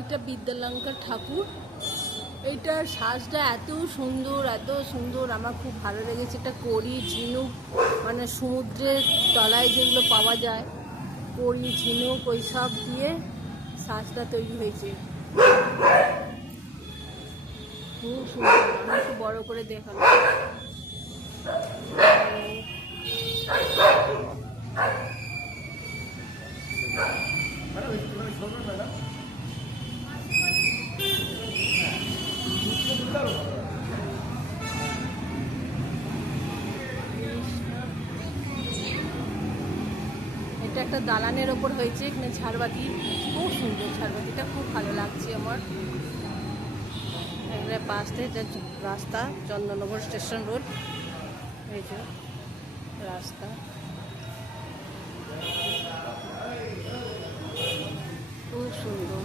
এটা বিদ্যালঙ্কার ঠাকুর। এইটার সাজটা এত সুন্দর, আমার খুব ভালো লেগেছে। এটা কড়ি ঝিনুক, মানে সমুদ্রের তলায় যেগুলো পাওয়া যায় কড়ি ঝিনুক ওই সব দিয়ে সাজটা তৈরি হয়েছে। খুব সুন্দর, আমি একটু বড় করে দেখালাম। এটা একটা দালানের ওপর হয়েছে, এখানে ঝাড়বাতি, খুব সুন্দর ঝাড়বাতিটা, খুব ভালো লাগছে আমার। এখানে পাশ থেকে রাস্তা, চন্দননগর স্টেশন রোড, এই যে রাস্তা, খুব সুন্দর।